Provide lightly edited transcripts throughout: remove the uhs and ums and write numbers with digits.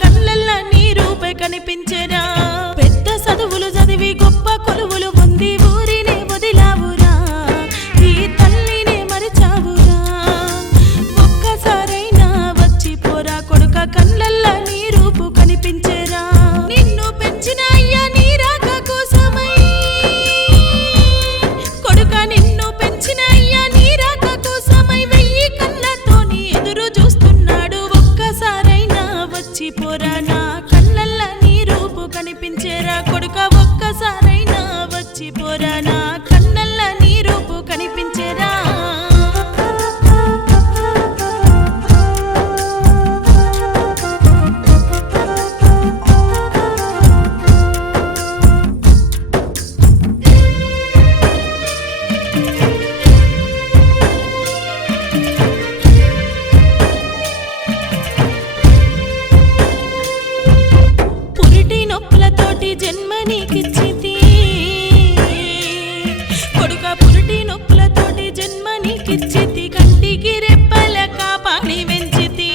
కళ్ళల్లా నీ రూపే కనిపించెరా పెద్ద చదువులు చదివి గొప్ప కొలువులు పొంది ఊరినే వదిలావురా ఈ తల్లినే మరిచావురా ఒక్కసారైనా వచ్చి పోరా కొడుక కళ్ళల్లా నీ రూపు కనిపించెరా నిన్ను పెంచిన అయ్యా నీ రాక కోసమై కొడుక నిన్ను పెంచిన అయ్యా నీ రాక కోసమై వెయ్యి కళ్ళతోని ఎదురు చూస్తున్నాడు ఒక్కసారైనా వచ్చి పోరా నా కళ్ళల్లా నీ రూపు కనిపించెరా కొడుక ఒక్కసారైనా వచ్చి పోరా నా కళ్ళల్లా నీ రూపు కనిపించెరా పురిటి నొప్పులతోటి జన్మ నీకిచ్చితి కొడుక పురిటి నొప్పులతోటి జన్మ నీకిచ్చితి కంటికి రెప్పల కాపాడి వెంచితి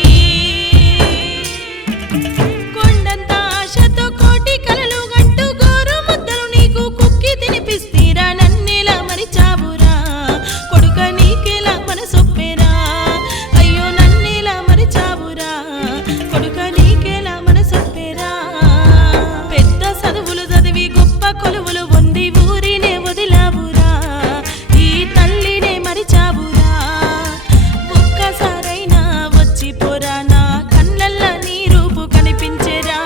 కొండంత ఆశతో కోటి కలలు గంటూ గోరు ముద్దలు నీకు కుక్కి తినిపిస్తీరా నన్నేలా మరిచావురా కొడుక నీకేలా మనసొప్పేరా అయ్యో నన్నేలా మరిచావురా కొడుక నీకేలా మనసొప్పేరా పెద్ద చదువులు చదివి గొప్ప కొలువులు పొంది ఊరినే వదిలావురా ఈ తల్లినే మరిచావురా ఒక్కసారైనా వచ్చి పోరా నా కళ్ళల్లా నీ రూపు కనిపించెరా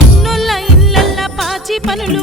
ఉన్నోళ్ళ ఇళ్ళల్లా పాచి పనులు